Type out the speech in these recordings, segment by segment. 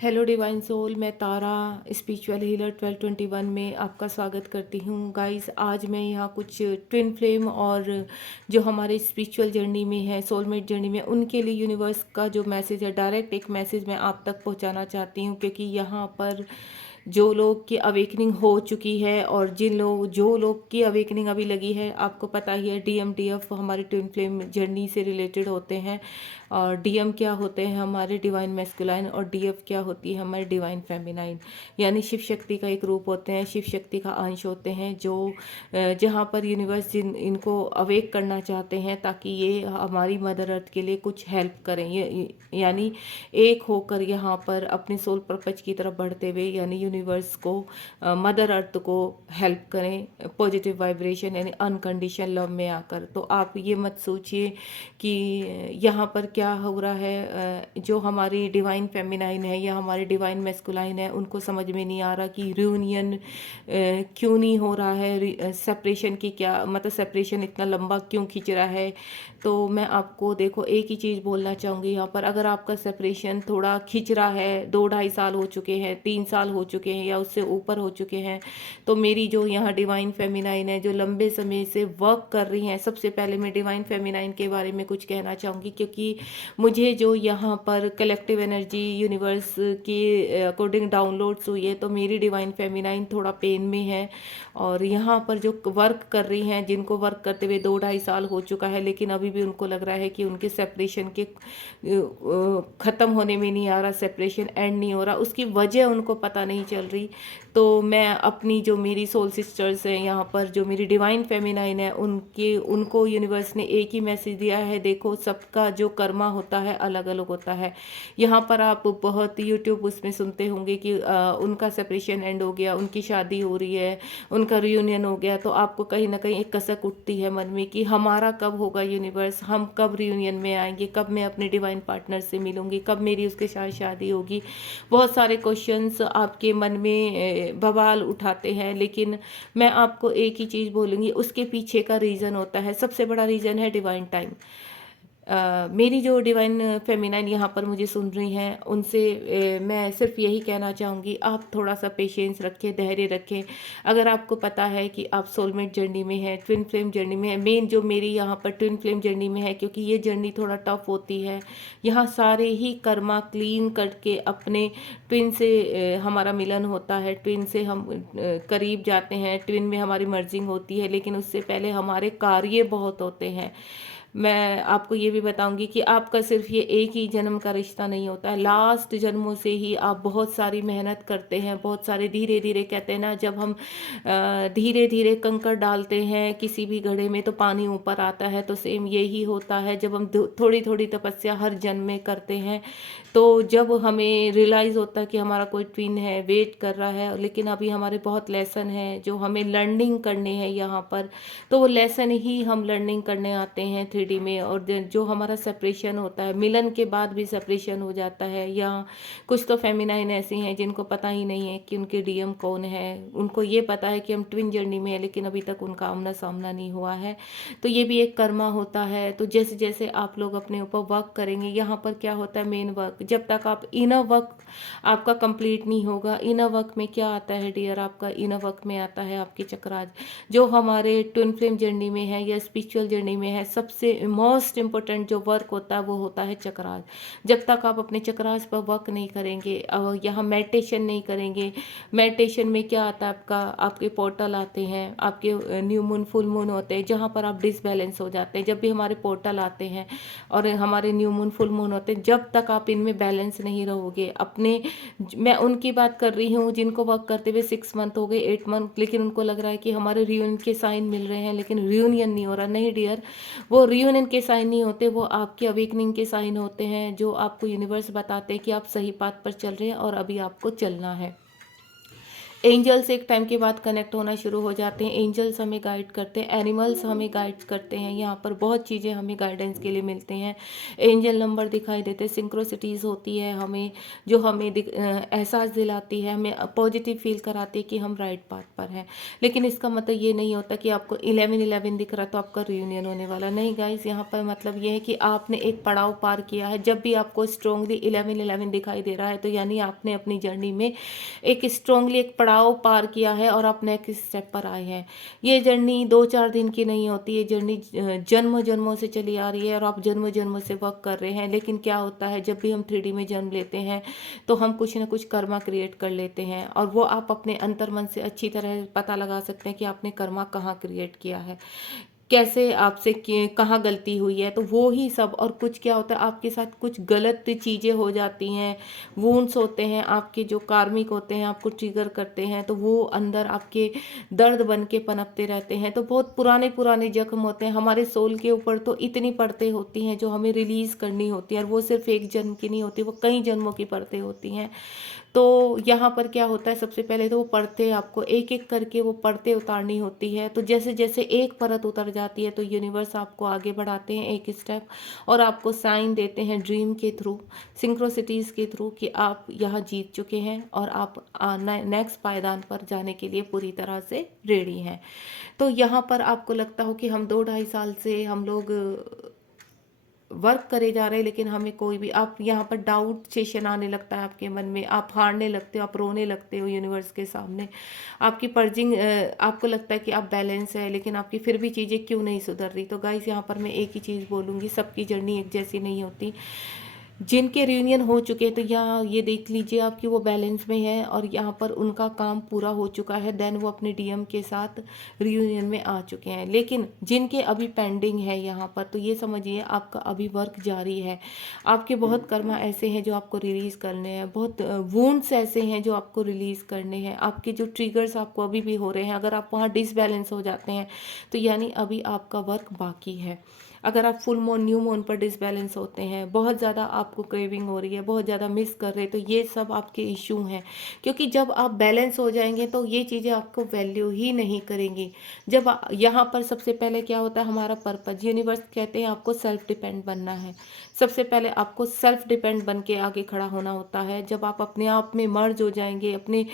Hello divine soul, मैं तारा spiritual healer 1221 में आपका स्वागत करती हूँ। गाइस, आज मैं यहाँ कुछ ट्विन फ्लेम और जो हमारे स्पिरिचुअल जर्नी में है, सोलमेट जर्नी में, उनके लिए यूनिवर्स का जो मैसेज है, डायरेक्ट एक मैसेज मैं आप तक पहुँचाना चाहती हूँ। क्योंकि यहाँ पर जो लोग की अवेकनिंग हो चुकी है और जो लोग की अवेकनिंग अभी लगी है, आपको पता ही है DMDF हमारे ट्विन फ्लेम जर्नी से रिलेटेड होते हैं। और DM क्या होते हैं हमारे डिवाइन मैस्कुलाइन, और DF क्या होती है हमारे डिवाइन फेमिनाइन, यानी शिव शक्ति का एक रूप होते हैं, शिव शक्ति का अंश होते हैं। जो जहाँ पर यूनिवर्स इनको अवेक करना चाहते हैं ताकि ये हमारी मदर अर्थ के लिए कुछ हेल्प करें, यानी एक होकर यहाँ पर अपने सोल पर्पज की तरफ बढ़ते हुए, यानी यूनिवर्स को, मदर अर्थ को हेल्प करें पॉजिटिव वाइब्रेशन यानी अनकंडीशन लव में आकर। तो आप ये मत सोचिए कि यहाँ पर क्या हो रहा है। जो हमारी डिवाइन फेमिनाइन है या हमारे डिवाइन मैस्कुलाइन है, उनको समझ में नहीं आ रहा कि रियूनियन क्यों नहीं हो रहा है, सेपरेशन की क्या मतलब, सेपरेशन इतना लंबा क्यों खींच रहा है। तो मैं आपको देखो एक ही चीज़ बोलना चाहूँगी यहाँ पर, अगर आपका सेपरेशन थोड़ा खिंच रहा है, 2-2.5 साल हो चुके हैं, 3 साल हो चुके हैं या उससे ऊपर हो चुके हैं, तो मेरी जो यहाँ डिवाइन फेमिनाइन है जो लंबे समय से वर्क कर रही हैं, सबसे पहले मैं डिवाइन फेमिनाइन के बारे में कुछ कहना चाहूँगी। क्योंकि मुझे जो यहाँ पर कलेक्टिव एनर्जी यूनिवर्स के अकॉर्डिंग डाउनलोड्स हुई है, तो मेरी डिवाइन फेमिनाइन थोड़ा पेन में है। और यहाँ पर जो वर्क कर रही हैं, जिनको वर्क करते हुए 2-2.5 साल हो चुका है, लेकिन अभी भी उनको लग रहा है कि उनके सेपरेशन के ख़त्म होने में नहीं आ रहा, सेपरेशन एंड नहीं हो रहा, उसकी वजह उनको पता नहीं चल रही। तो मैं अपनी जो मेरी सोल सिस्टर्स हैं यहाँ पर, जो मेरी डिवाइन फेमिनाइन है, उनको यूनिवर्स ने एक ही मैसेज दिया है। देखो, सबका जो कर्मा होता है अलग अलग होता है। यहाँ पर आप बहुत यूट्यूब उसमें सुनते होंगे कि उनका सेपरेशन एंड हो गया, उनकी शादी हो रही है, उनका रियूनियन हो गया, तो आपको कहीं ना कहीं एक कसक उठती है मन में कि हमारा कब होगा यूनिवर्स, हम कब रियूनियन में आएंगे, कब मैं अपने डिवाइन पार्टनर से मिलूंगी, कब मेरी उसके साथ शादी होगी। बहुत सारे क्वेश्चंस आपके मन में बवाल उठाते हैं। लेकिन मैं आपको एक ही चीज़ बोलूँगी, उसके पीछे का रीज़न होता है, सबसे बड़ा रीज़न है डिवाइन टाइम। मेरी जो डिवाइन फेमिनाइन यहाँ पर मुझे सुन रही हैं, उनसे मैं सिर्फ यही कहना चाहूँगी, आप थोड़ा सा पेशेंस रखें, धैर्य रखें। अगर आपको पता है कि आप सोलमेट जर्नी में हैं, ट्विन फ्लेम जर्नी में है, मेन जो मेरी यहाँ पर ट्विन फ्लेम जर्नी में है, क्योंकि ये जर्नी थोड़ा टफ होती है। यहाँ सारे ही कर्मा क्लीन करके अपने ट्विन से हमारा मिलन होता है, ट्विन से हम करीब जाते हैं, ट्विन में हमारी मर्जिंग होती है। लेकिन उससे पहले हमारे कार्य बहुत होते हैं। मैं आपको ये भी बताऊंगी कि आपका सिर्फ ये एक ही जन्म का रिश्ता नहीं होता है, लास्ट जन्मों से ही आप बहुत सारी मेहनत करते हैं, बहुत सारे धीरे धीरे, कहते हैं ना, जब हम धीरे धीरे कंकड़ डालते हैं किसी भी घड़े में तो पानी ऊपर आता है। तो सेम यही होता है जब हम थोड़ी थोड़ी तपस्या हर जन्म में करते हैं, तो जब हमें रियलाइज़ होता है कि हमारा कोई ट्विन है, वेट कर रहा है, लेकिन अभी हमारे बहुत लेसन है जो हमें लर्निंग करने हैं यहाँ पर, तो वो लेसन ही हम लर्निंग करने आते हैं 3D में। और जो हमारा सेपरेशन होता है, मिलन के बाद भी सेपरेशन हो जाता है। या कुछ तो फेमिनाइन ऐसी हैं जिनको पता ही नहीं है कि उनके DM कौन है, उनको ये पता है कि हम ट्विन जर्नी में है, लेकिन अभी तक उनका आमना सामना नहीं हुआ है। तो ये भी एक कर्मा होता है। तो जैसे जैसे आप लोग अपने ऊपर वर्क करेंगे, यहाँ पर क्या होता है, मेन वर्क, जब तक आप इनर वर्क आपका कंप्लीट नहीं होगा। इनर वर्क में क्या आता है डियर, आपका इनर वर्क में आता है आपके चक्रास। जो हमारे ट्विन फ्लेम जर्नी में है या स्पिरिचुअल जर्नी में है, सबसे मोस्ट इम्पोर्टेंट जो वर्क होता है वो होता है चक्रास। जब तक आप अपने चक्रास पर वर्क नहीं करेंगे, यहाँ मेडिटेशन नहीं करेंगे। मेडिटेशन में क्या आता है, आपके पोर्टल आते हैं, आपके न्यू मून फुल मून होते हैं, जहाँ पर आप डिसबैलेंस हो जाते हैं। जब भी हमारे पोर्टल आते हैं और हमारे न्यू मून फुल मून होते हैं, जब तक आप इनमें बैलेंस नहीं रहोगे अपने, मैं उनकी बात कर रही हूँ जिनको वर्क करते हुए 6 मंथ हो गए, 8 मंथ, लेकिन उनको लग रहा है कि हमारे रियूनियन के साइन मिल रहे हैं, लेकिन रियूनियन नहीं हो रहा। नहीं डियर, वो रियूनियन के साइन नहीं होते, वो आपके अवेकनिंग के साइन होते हैं, जो आपको यूनिवर्स बताते हैं कि आप सही पाथ पर चल रहे हैं और अभी आपको चलना है। एंजल्स एक टाइम के बाद कनेक्ट होना शुरू हो जाते हैं। एंजल्स हमें गाइड करते हैं, एनिमल्स हमें गाइड करते हैं, यहाँ पर बहुत चीज़ें हमें गाइडेंस के लिए मिलते हैं। एंजल नंबर दिखाई देते हैं, सिंक्रोसिटीज़ होती है हमें, जो हमें एहसास दिलाती है, हमें पॉजिटिव फील कराती है कि हम राइट पाथ पर हैं। लेकिन इसका मतलब ये नहीं होता कि आपको 11-11 दिख रहा तो आपका रियूनियन होने वाला नहीं गाइस। यहाँ पर मतलब ये है कि आपने एक पड़ाव पार किया है। जब भी आपको स्ट्रांगली 11-11 दिखाई दे रहा है तो यानी आपने अपनी जर्नी में एक स्ट्रांगली एक पड़ाव पार किया है और आप नेक्स्ट स्टेप पर आए हैं। ये जर्नी 2-4 दिन की नहीं होती, ये जर्नी जन्म जन्मों से चली आ रही है और आप जन्म जन्मों से वर्क कर रहे हैं। लेकिन क्या होता है, जब भी हम 3D में जन्म लेते हैं तो हम कुछ ना कुछ कर्मा क्रिएट कर लेते हैं और वो आप अपने अंतर्मन से अच्छी तरह पता लगा सकते हैं कि आपने कर्मा कहाँ क्रिएट किया है, कैसे आपसे कहाँ गलती हुई है। तो वो ही सब, और कुछ क्या होता है आपके साथ कुछ गलत चीज़ें हो जाती हैं, वुंड्स होते हैं आपके जो कार्मिक होते हैं, आपको ट्रिगर करते हैं, तो वो अंदर आपके दर्द बन के पनपते रहते हैं। तो बहुत पुराने पुराने जख्म होते हैं हमारे सोल के ऊपर, तो इतनी परतें होती हैं जो हमें रिलीज़ करनी होती है, और वो सिर्फ एक जन्म की नहीं होती, वो कई जन्मों की परतें होती हैं। तो यहाँ पर क्या होता है, सबसे पहले तो वो परतें आपको एक एक करके वो परतें उतारनी होती है। तो जैसे जैसे एक परत उतर जाती है तो यूनिवर्स आपको आगे बढ़ाते हैं एक स्टेप, और आपको साइन देते हैं ड्रीम के थ्रू, सिंक्रोसिटीज़ के थ्रू, कि आप यहाँ जीत चुके हैं और आप नेक्स्ट पायदान पर जाने के लिए पूरी तरह से रेडी हैं। तो यहाँ पर आपको लगता हो कि हम 2-2.5 साल से हम लोग वर्क करे जा रहे हैं, लेकिन हमें कोई भी, आप यहाँ पर डाउट सेशन आने लगता है आपके मन में, आप हारने लगते हो, आप रोने लगते हो यूनिवर्स के सामने। आपकी पर्जिंग, आपको लगता है कि आप बैलेंस है लेकिन आपकी फिर भी चीज़ें क्यों नहीं सुधर रही। तो गाइस यहाँ पर मैं एक ही चीज़ बोलूँगी, सबकी जर्नी एक जैसी नहीं होती। जिनके रियूनियन हो चुके हैं तो यहाँ ये देख लीजिए आप कि वो बैलेंस में है और यहाँ पर उनका काम पूरा हो चुका है, देन वो अपने डीएम के साथ रियूनियन में आ चुके हैं। लेकिन जिनके अभी पेंडिंग है यहाँ पर, तो ये समझिए आपका अभी वर्क जारी है। आपके बहुत कर्मा ऐसे हैं जो आपको रिलीज़ करने हैं, बहुत वुंड्स ऐसे हैं जो आपको रिलीज़ करने हैं, आपके जो ट्रिगर्स आपको अभी भी हो रहे हैं, अगर आप वहाँ डिसबैलेंस हो जाते हैं तो यानी अभी आपका वर्क बाकी है। अगर आप फुल मून न्यू मून पर डिसबैलेंस होते हैं, बहुत ज़्यादा आपको क्रेविंग हो रही है, बहुत ज़्यादा मिस कर रहे हैं, तो ये सब आपके इशू हैं। क्योंकि जब आप बैलेंस हो जाएंगे तो ये चीज़ें आपको वैल्यू ही नहीं करेंगी। जब यहाँ पर सबसे पहले क्या होता है, हमारा पर्पज, यूनिवर्स कहते हैं आपको सेल्फ डिपेंड बनना है। सबसे पहले आपको सेल्फ डिपेंड बन के आगे खड़ा होना होता है। जब आप अपने आप में मर्ज हो जाएंगे, अपने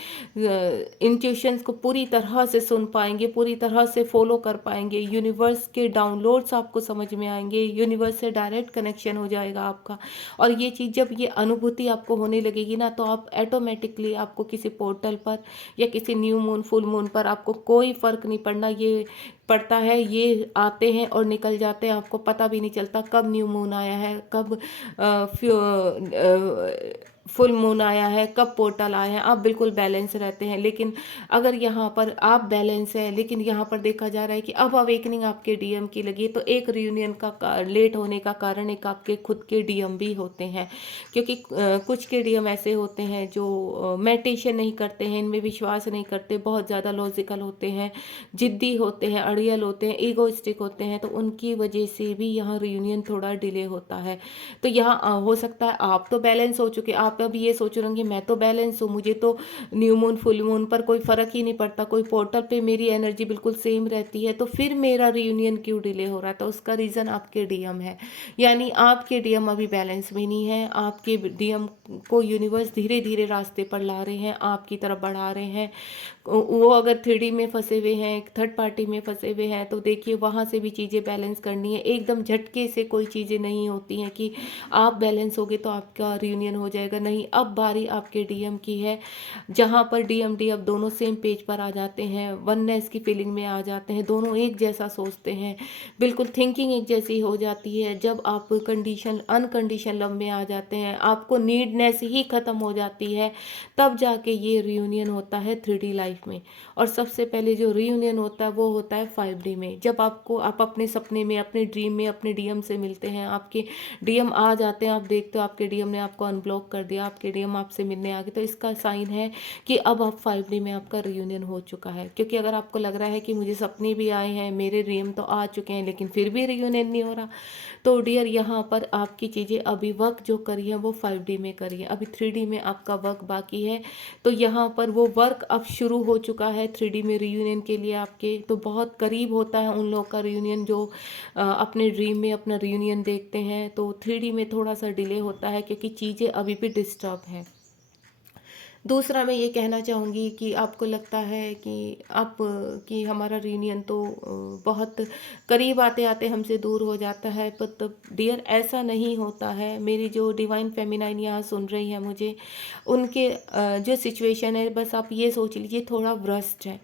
इंट्यूशंस को पूरी तरह से सुन पाएंगे, पूरी तरह से फॉलो कर पाएंगे, यूनिवर्स के डाउनलोड्स आपको समझ में आएंगे, यूनिवर्स से डायरेक्ट कनेक्शन हो जाएगा आपका। और ये चीज़, जब ये अनुभूति आपको होने लगेगी ना, तो आप ऑटोमेटिकली, आपको किसी पोर्टल पर या किसी न्यू मून फुल मून पर आपको कोई फ़र्क नहीं पड़ना, ये पड़ता है, ये आते हैं और निकल जाते हैं, आपको पता भी नहीं चलता कब न्यू मून आया है, कब फुल मून आया है, कब पोर्टल आया है, आप बिल्कुल बैलेंस रहते हैं। लेकिन अगर यहाँ पर आप बैलेंस है, लेकिन यहाँ पर देखा जा रहा है कि अब अवेकनिंग आपके डीएम की लगी, तो एक रियूनियन का लेट होने का कारण एक आपके खुद के डीएम भी होते हैं। क्योंकि कुछ के डीएम ऐसे होते हैं जो मेडिटेशन नहीं करते हैं, इनमें विश्वास नहीं करते, बहुत ज़्यादा लॉजिकल होते हैं, जिद्दी होते हैं, अड़ियल होते हैं, ईगोइस्टिक होते हैं, तो उनकी वजह से भी यहाँ रियूनियन थोड़ा डिले होता है। तो यहाँ हो सकता है आप तो बैलेंस हो चुके, आप अब ये सोच रहे होंगे मैं तो बैलेंस हूँ, मुझे तो न्यू मून फुल मून पर कोई फ़र्क ही नहीं पड़ता, कोई पोर्टल पे मेरी एनर्जी बिल्कुल सेम रहती है, तो फिर मेरा रियूनियन क्यों डिले हो रहा है। तो उसका रीज़न आपके डीएम है, यानी आपके डीएम अभी बैलेंस में नहीं है। आपके डीएम को यूनिवर्स धीरे धीरे रास्ते पर ला रहे हैं, आपकी तरफ बढ़ा रहे हैं। वो अगर 3D में फंसे हुए हैं, थर्ड पार्टी में फंसे हुए हैं, तो देखिए वहाँ से भी चीज़ें बैलेंस करनी है। एकदम झटके से कोई चीज़ें नहीं होती हैं कि आप बैलेंस होगे तो आपका रियूनियन हो जाएगा, नहीं। अब बारी आपके डीएम की है, जहाँ पर डीएम डी अब दोनों सेम पेज पर आ जाते हैं, वननेस की फीलिंग में आ जाते हैं, दोनों एक जैसा सोचते हैं, बिल्कुल थिंकिंग एक जैसी हो जाती है। जब आप कंडीशन अनकंडीशन लव में आ जाते हैं, आपको नीडनेस ही ख़त्म हो जाती है, तब जाके ये रियूनियन होता है 3D लाइफ में। और सबसे पहले जो रियूनियन होता है वो होता है 5D में, जब आप अपने सपने में, अपने ड्रीम में अपने डीएम से मिलते हैं, आपके डीएम आ जाते हैं, आप देखते हो आपके डीएम ने आपको अनब्लॉक कर दिया, दिया, आपके डीएम आपसे मिलने आ गए, तो इसका साइन है कि अब आप 5D में आपका रियूनियन हो चुका है। क्योंकि अगर आपको लग रहा है कि मुझे सपने भी आए हैं, मेरे ड्रीम तो आ चुके हैं, लेकिन फिर भी रियूनियन नहीं हो रहा, तो डियर यहाँ पर आपकी चीज़ें अभी वर्क जो करी है वो 5D में करी है, अभी 3D में आपका वर्क बाकी है। तो यहाँ पर वो वर्क अब शुरू हो चुका है 3D में रियूनियन के लिए आपके। तो बहुत करीब होता है उन लोग का रियूनियन जो अपने ड्रीम में अपना रियूनियन देखते हैं। तो 3D में थोड़ा सा डिले होता है क्योंकि चीज़ें अभी भी डिस्टर्ब हैं। दूसरा मैं ये कहना चाहूँगी कि आपको लगता है कि आप कि हमारा रियूनियन तो बहुत करीब आते आते हमसे दूर हो जाता है, पर तब डियर ऐसा नहीं होता है। मेरी जो डिवाइन फेमिनाइन यहाँ सुन रही है मुझे, उनके जो सिचुएशन है, बस आप ये सोच लीजिए थोड़ा व्रस्ट है,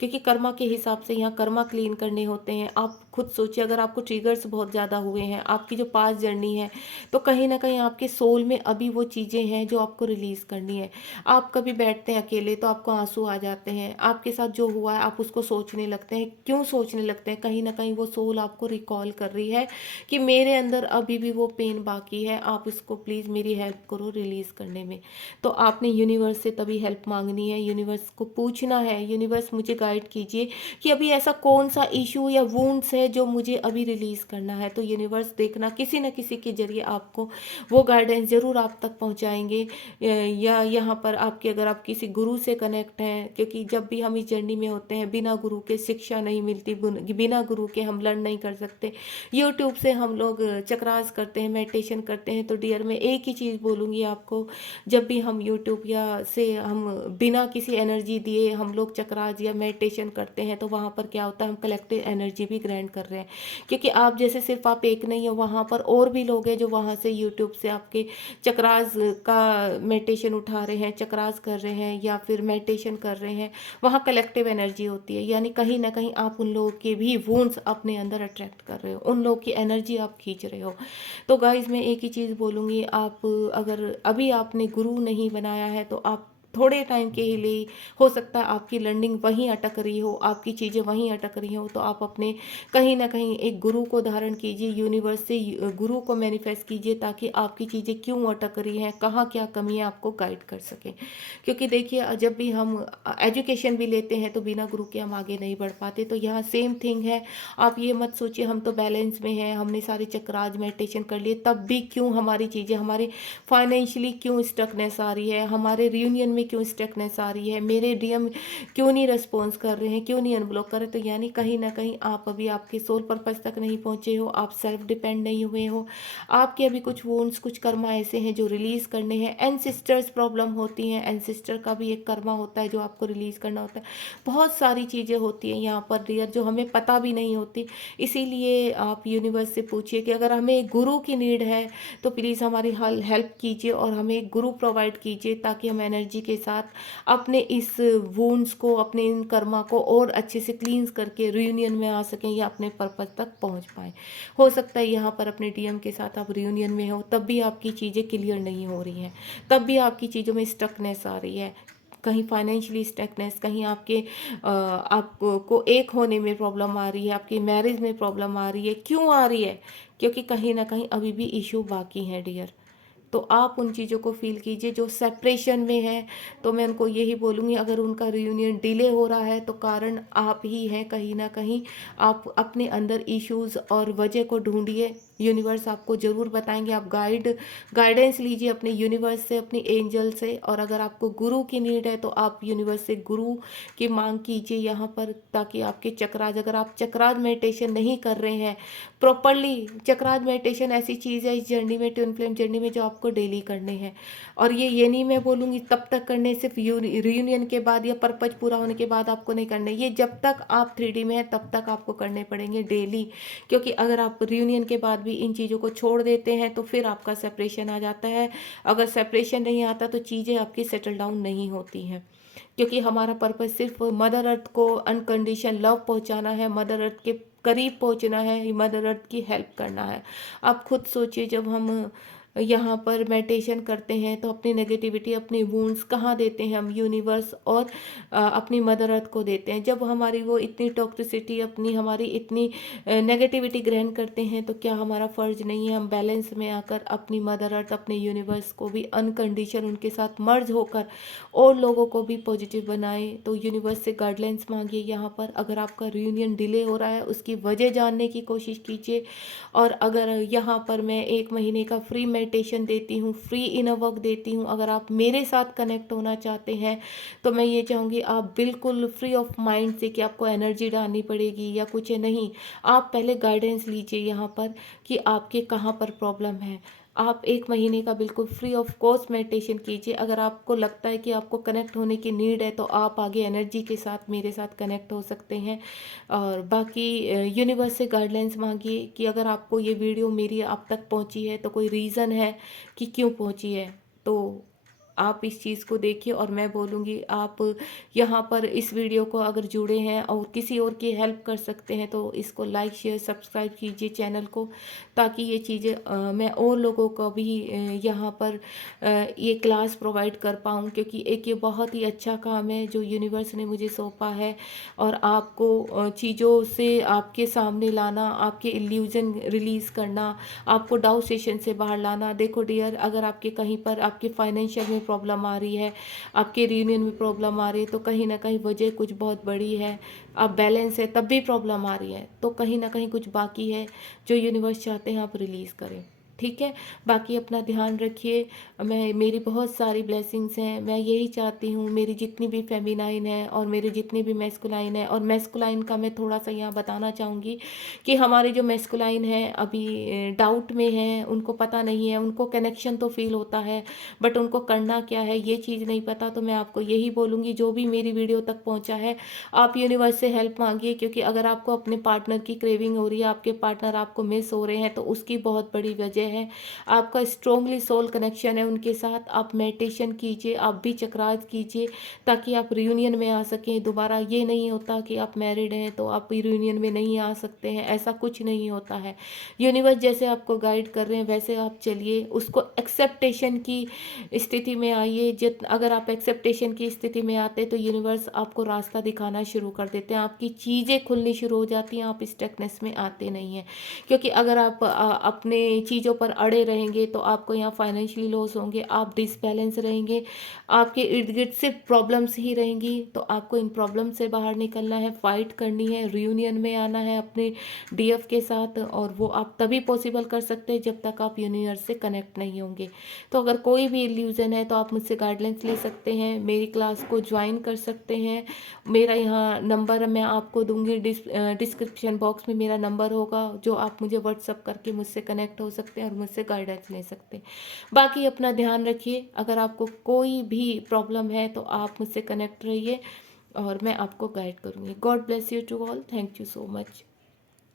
क्योंकि कर्मा के हिसाब से यहाँ कर्मा क्लीन करने होते हैं। आप खुद सोचिए, अगर आपको ट्रिगर्स बहुत ज़्यादा हुए हैं, आपकी जो पास जर्नी है, तो कहीं ना कहीं आपके सोल में अभी वो चीज़ें हैं जो आपको रिलीज़ करनी है। आप कभी बैठते हैं अकेले तो आपको आंसू आ जाते हैं, आपके साथ जो हुआ है आप उसको सोचने लगते हैं। क्यों सोचने लगते हैं? कहीं ना कहीं वो सोल आपको रिकॉल कर रही है कि मेरे अंदर अभी भी वो पेन बाकी है, आप इसको प्लीज़ मेरी हेल्प करो रिलीज़ करने में। तो आपने यूनिवर्स से तभी हेल्प मांगनी है, यूनिवर्स को पूछना है, यूनिवर्स मुझे गाइड कीजिए कि अभी ऐसा कौन सा इशू या वुंड्स है जो मुझे अभी रिलीज़ करना है। तो यूनिवर्स देखना किसी न किसी के जरिए आपको वो गाइडेंस ज़रूर आप तक पहुंचाएंगे। या यहाँ पर आपके, अगर आप किसी गुरु से कनेक्ट हैं, क्योंकि जब भी हम इस जर्नी में होते हैं बिना गुरु के शिक्षा नहीं मिलती, बिना गुरु के हम लर्न नहीं कर सकते। यूट्यूब से हम लोग चक्रास करते हैं, मेडिटेशन करते हैं। तो डियर मैं एक ही चीज़ बोलूँगी आपको, जब भी हम यूट्यूब या से हम बिना किसी एनर्जी दिए हम लोग चक्रास या मेडिटेशन करते हैं, तो वहाँ पर क्या होता है, हम कलेक्टिव एनर्जी भी ग्रैंड कर रहे हैं। क्योंकि आप जैसे सिर्फ आप एक नहीं हो, वहाँ पर और भी लोग हैं जो वहाँ से यूट्यूब से आपके चक्रास का मेडिटेशन उठा रहे हैं, चक्रास कर रहे हैं या फिर मेडिटेशन कर रहे हैं। वहाँ कलेक्टिव एनर्जी होती है, यानी कहीं ना कहीं आप उन लोगों के भी वुंड्स अपने अंदर अट्रैक्ट कर रहे हो, उन लोग की एनर्जी आप खींच रहे हो। तो गाइज मैं एक ही चीज़ बोलूँगी, आप अगर अभी आपने गुरु नहीं बनाया है तो आप थोड़े टाइम के ही लिए, हो सकता है आपकी लर्निंग वहीं अटक रही हो, आपकी चीज़ें वहीं अटक रही हो, तो आप अपने कहीं ना कहीं एक गुरु को धारण कीजिए, यूनिवर्स से गुरु को मैनिफेस्ट कीजिए, ताकि आपकी चीज़ें क्यों अटक रही हैं, कहाँ क्या कमी है, आपको गाइड कर सके। क्योंकि देखिए जब भी हम एजुकेशन भी लेते हैं तो बिना गुरु के हम आगे नहीं बढ़ पाते। तो यहाँ सेम थिंग है, आप ये मत सोचिए हम तो बैलेंस में हैं, हमने सारे चक्राज मेडिटेशन कर लिए, तब भी क्यों हमारी चीज़ें, हमारे फाइनेंशियली क्यों स्टकनेस आ रही है, हमारे रियूनियन में क्यों स्टकनेस आ रही है, मेरे डीएम क्यों नहीं रिस्पॉन्स कर रहे हैं, क्यों नहीं अनब्लॉक कर रहे। तो यानी कहीं ना कहीं आप अभी आपके सोल पर्पस तक नहीं पहुंचे हो, आप सेल्फ डिपेंड नहीं हुए हो, आपके अभी कुछ वोन्स, कुछ कर्मा ऐसे हैं जो रिलीज करने हैं। एनसिस्टर्स प्रॉब्लम होती हैं, एनसिस्टर का भी एक कर्मा होता है जो आपको रिलीज करना होता है। बहुत सारी चीज़ें होती हैं यहाँ पर डियर जो हमें पता भी नहीं होती। इसीलिए आप यूनिवर्स से पूछिए कि अगर हमें गुरु की नीड है तो प्लीज़ हमारी हेल्प कीजिए और हमें एक गुरु प्रोवाइड कीजिए, ताकि हम एनर्जी के साथ अपने इस वुंड्स को, अपने इन कर्मा को और अच्छे से क्लींस करके रियूनियन में आ सकें या अपने पर्पस तक पहुंच पाएं। हो सकता है यहाँ पर अपने डीएम के साथ आप रियूनियन में हो, तब भी आपकी चीज़ें क्लियर नहीं हो रही हैं, तब भी आपकी चीज़ों में स्टकनेस आ रही है, कहीं फाइनेंशियली स्टकनेस, कहीं आपके आपको एक होने में प्रॉब्लम आ रही है, आपकी मैरिज में प्रॉब्लम आ रही है। क्यों आ रही है? क्योंकि कहीं ना कहीं अभी भी इशू बाकी है डियर। तो आप उन चीज़ों को फील कीजिए जो सेपरेशन में है। तो मैं उनको यही बोलूँगी, अगर उनका रियूनियन डिले हो रहा है तो कारण आप ही हैं, कहीं ना कहीं आप अपने अंदर इश्यूज और वजह को ढूंढिए, यूनिवर्स आपको ज़रूर बताएंगे। आप गाइडेंस लीजिए अपने यूनिवर्स से, अपने एंजल से, और अगर आपको गुरु की नीड है तो आप यूनिवर्स से गुरु की मांग कीजिए यहाँ पर, ताकि आपके चक्राज, अगर आप चक्राज मेडिटेशन नहीं कर रहे हैं प्रॉपरली, चक्राज मेडिटेशन ऐसी चीज़ है इस जर्नी में, ट्विन फ्लेम जर्नी में, जो आपको डेली करने हैं। और ये नहीं मैं बोलूँगी तब तक करने, सिर्फ रियूनियन के बाद या पर्पज पूरा होने के बाद आपको नहीं करने, ये जब तक आप 3D में है तब तक आपको करने पड़ेंगे डेली। क्योंकि अगर आप रियूनियन के बाद भी इन चीज़ों को छोड़ देते हैं तो फिर आपका सेपरेशन आ जाता है। अगर सेपरेशन नहीं आता तो चीज़ें आपकी सेटल डाउन नहीं होती हैं, क्योंकि हमारा पर्पस सिर्फ मदर अर्थ को अनकंडीशन लव पहुंचाना है, मदर अर्थ के करीब पहुंचना है, मदर अर्थ की हेल्प करना है। आप खुद सोचिए, जब हम यहाँ पर मेडिटेशन करते हैं तो अपनी नेगेटिविटी, अपनी वुंड्स कहाँ देते हैं हम? यूनिवर्स और अपनी मदर अर्थ को देते हैं। जब हमारी वो इतनी टॉक्सिसिटी, अपनी हमारी इतनी नेगेटिविटी ग्रहण करते हैं तो क्या हमारा फ़र्ज नहीं है हम बैलेंस में आकर अपनी मदर अर्थ, अपने यूनिवर्स को भी अनकंडीशन उनके साथ मर्ज होकर और लोगों को भी पॉजिटिव बनाए? तो यूनिवर्स से गाइडलाइंस मांगिए। यहाँ पर अगर आपका रियूनियन डिले हो रहा है उसकी वजह जानने की कोशिश कीजिए। और अगर यहाँ पर मैं 1 महीने का फ्री मेडिटेशन देती हूँ, फ्री इनर वर्क देती हूँ, अगर आप मेरे साथ कनेक्ट होना चाहते हैं तो मैं ये चाहूँगी आप बिल्कुल फ्री ऑफ माइंड से, कि आपको एनर्जी डालनी पड़ेगी या कुछ नहीं, आप पहले गाइडेंस लीजिए यहाँ पर कि आपके कहाँ पर प्रॉब्लम है। आप 1 महीने का बिल्कुल फ्री ऑफ कॉस्ट मेडिटेशन कीजिए। अगर आपको लगता है कि आपको कनेक्ट होने की नीड है तो आप आगे एनर्जी के साथ मेरे साथ कनेक्ट हो सकते हैं। और बाकी यूनिवर्स से गाइडलाइंस मांगिए कि अगर आपको ये वीडियो मेरी आप तक पहुंची है तो कोई रीज़न है कि क्यों पहुंची है, तो आप इस चीज़ को देखिए। और मैं बोलूँगी आप यहाँ पर इस वीडियो को अगर जुड़े हैं और किसी और की हेल्प कर सकते हैं तो इसको लाइक शेयर सब्सक्राइब कीजिए चैनल को, ताकि ये चीज़ें मैं और लोगों को भी यहाँ पर ये क्लास प्रोवाइड कर पाऊँ, क्योंकि एक ये बहुत ही अच्छा काम है जो यूनिवर्स ने मुझे सौंपा है। और आपको चीज़ों से आपके सामने लाना, आपके इल्यूजन रिलीज़ करना, आपको डाउट सेशन से बाहर लाना। देखो डियर, अगर आपके कहीं पर आपके फाइनेंशियल में प्रॉब्लम आ रही है, आपके रियूनियन में प्रॉब्लम आ रही है, तो कहीं ना कहीं वजह कुछ बहुत बड़ी है। आप बैलेंस है तब भी प्रॉब्लम आ रही है, तो कहीं ना कहीं कुछ बाकी है जो यूनिवर्स चाहते हैं आप रिलीज़ करें। ठीक है, बाकी अपना ध्यान रखिए। मेरी बहुत सारी ब्लेसिंग्स हैं। मैं यही चाहती हूँ मेरी जितनी भी फेमिनाइन है और मेरी जितनी भी मैस्कुलाइन है, और मैस्कुलाइन का मैं थोड़ा सा यहाँ बताना चाहूँगी कि हमारे जो मैस्कुलाइन है अभी डाउट में है, उनको पता नहीं है, उनको कनेक्शन तो फील होता है बट उनको करना क्या है ये चीज़ नहीं पता। तो मैं आपको यही बोलूँगी, जो भी मेरी वीडियो तक पहुँचा है आप यूनिवर्स से हेल्प मांगिए, क्योंकि अगर आपको अपने पार्टनर की क्रेविंग हो रही है, आपके पार्टनर आपको मिस हो रहे हैं, तो उसकी बहुत बड़ी वजह है आपका स्ट्रोंगली सोल कनेक्शन है उनके साथ। आप मेडिटेशन कीजिए, आप भी चक्रास कीजिए, ताकि आप रियूनियन में आ सकें दोबारा। ये नहीं होता कि आप मैरिड हैं तो आप रियूनियन में नहीं आ सकते हैं, ऐसा कुछ नहीं होता है। यूनिवर्स जैसे आपको गाइड कर रहे हैं वैसे आप चलिए, उसको एक्सेप्टेशन की स्थिति में आइए। जित अगर आप एक्सेप्टेशन की स्थिति में आते हैं तो यूनिवर्स आपको रास्ता दिखाना शुरू कर देते हैं, आपकी चीज़ें खुलनी शुरू हो जाती हैं, आप स्टकनेस में आते नहीं हैं। क्योंकि अगर आप अपने चीज़ों पर अड़े रहेंगे तो आपको यहाँ फाइनेंशियली लॉस होंगे, आप डिसबैलेंस रहेंगे, आपके इर्द गिर्द सिर्फ प्रॉब्लम्स ही रहेंगी। तो आपको इन प्रॉब्लम से बाहर निकलना है, फाइट करनी है, रियूनियन में आना है अपने डीएफ के साथ। और वो आप तभी पॉसिबल कर सकते हैं जब तक आप यूनिवर्स से कनेक्ट नहीं होंगे। तो अगर कोई भी इल्यूजन है तो आप मुझसे गाइडलाइंस ले सकते हैं, मेरी क्लास को ज्वाइन कर सकते हैं। मेरा यहाँ नंबर मैं आपको दूंगी, डिस्क्रिप्शन बॉक्स में मेरा नंबर होगा, जो आप मुझे व्हाट्सअप करके मुझसे कनेक्ट हो सकते हैं और मुझसे गाइडेंस ले सकते हैं। बाकी अपना ध्यान रखिए। अगर आपको कोई भी प्रॉब्लम है तो आप मुझसे कनेक्ट रहिए और मैं आपको गाइड करूँगी। God bless you to all. Thank you so much.